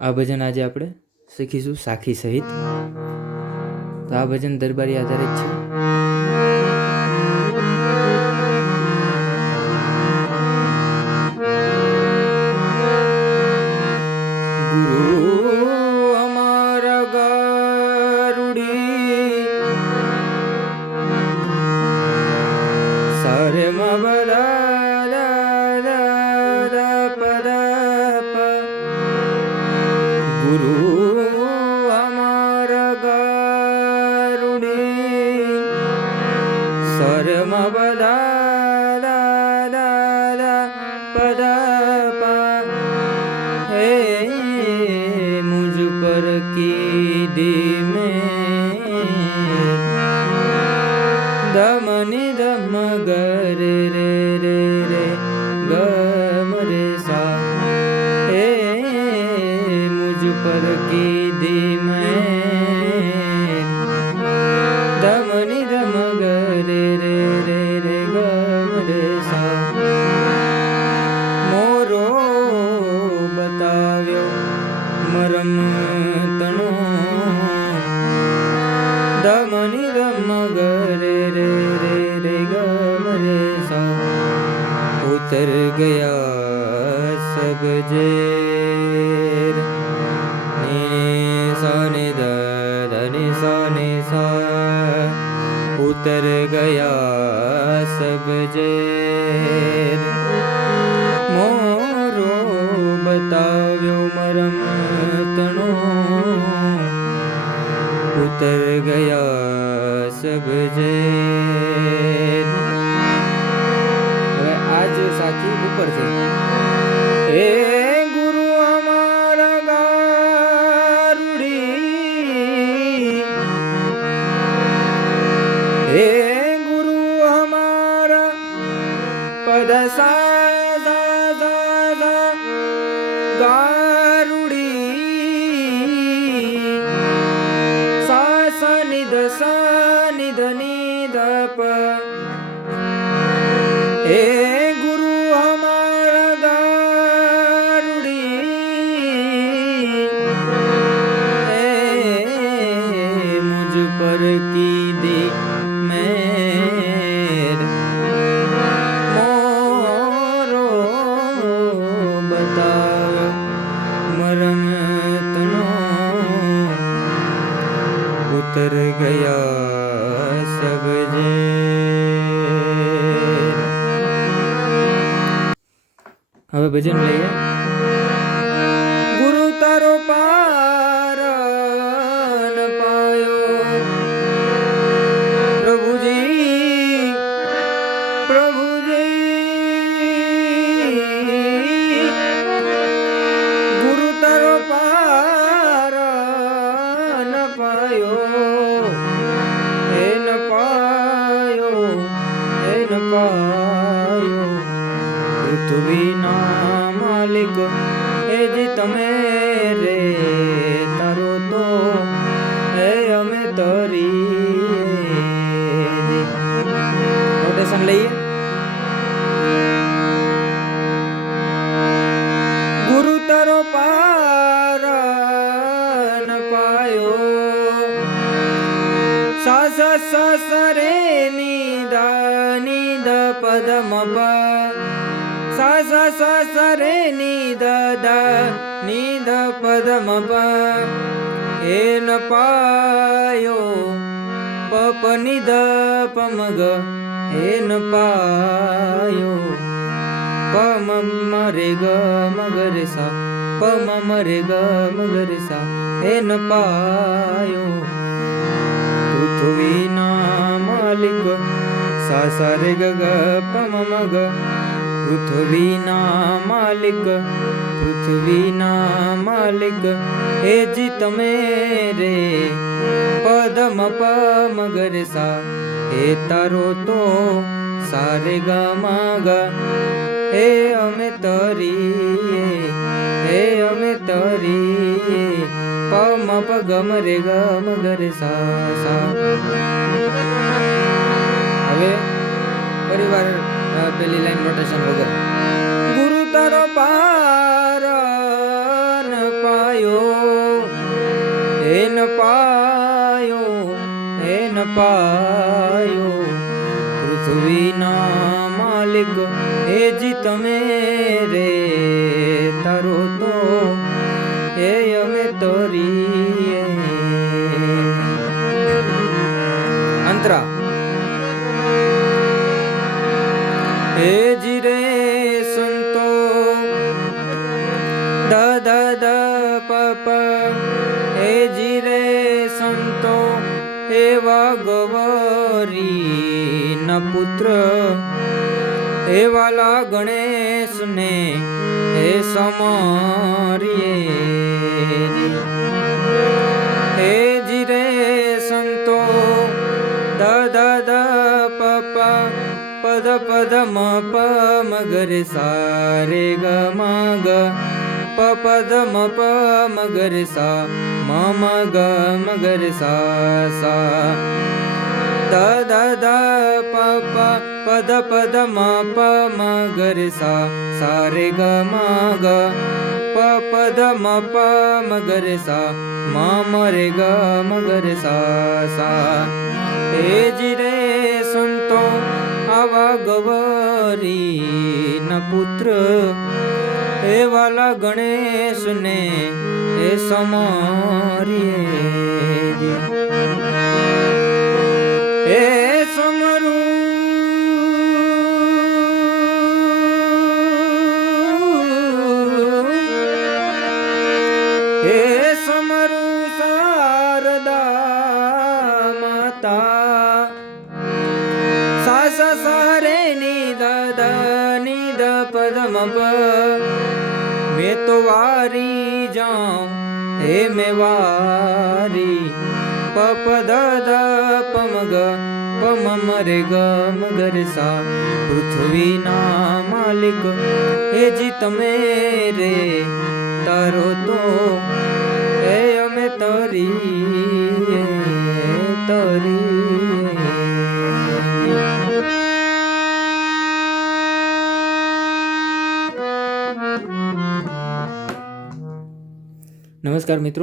આ ભજન આજે આપણે શીખીશું સાખી સહિત. તો આ ભજન દરબારી આધારિત છે. ગુરુ અમર ગરુડી શરમ બધા પદ હે મુજ પર કીધી મેં દમની દમ ગરે રે રે રે ગમ રે સા दमनि रमगरगमरे मोरो बता मर दमनगरगमरे उतर गया से उतर गया सब उतरया मोरो बताव्यो मरम मरमतनो उतर गया सब से दा दा दादा सा सिदा निधनि द पे गुरु हमारा गारुड़ी ए, मुझ पर की दे मैं कर गया सब जे हमें भजन लगे गुरु तरो पार पायो। प्रभु जी प्रभु जी। गुरु तरो पार पायो। ન પાયો હે ન પાયો. પૃથ્વીના માલિક એ જ તમે રે. સાસ સસ રે નિદ નિદ પદમ પ સાસ સસ સસરે નિદ દ નિદ પદમ પ એન પાયો પપ નિદ પમગ એન પાયો પમ મરે ગ મગર સા પમ મરે ગ મગર સા એન પાયો पृथ्वीना मालिक सा सारे गगपमग पृथ्वीना मालिक पृथ्वीना मालिक हे जित मेरे पदमप मगरे सा हे तरो तो सारे ग म गे अमे तरि પ ગમ રે ગમ ગર સા સા. હવે પરિવાર પેલી લાઈન રોટેશન વગર. ગુરુ તારો પાર પાયો હેન પાયો હેન પાયો. પૃથ્વીના માલિક, હે જી તમે રે, તારો તો, હે અમે તરી હે જી રે સંતો દ દ દ પ પ હે જી રે સંતો એવા ગવરી ન પુત્ર હે વાલા ગણેશ ને હે સમરીએ पद पद मा पगर सारे ग मा ग। प पद म प मगर सा म म ग मगर सा सा। द द द प प पद पद म मा पगर सा सारे ग मा ग। प पद म प मगर सा म म रे ग गगर सा सा। हे जी પુત્ર. હે વાલા ગણેશ ને હે સમરીએ હે સમરું. હે સમરુ શારદા માતા. નિદ પદમ પ મેં તો વારી જાઉં. હે મેં વારી પ પદ દ, પમ ગ, પમ રે ગ, મ ગ રે સા. પૃથ્વીના માલિક, હે જી તમે રે તારો તો, હે અમે તરી તરી નમસ્કાર મિત્રો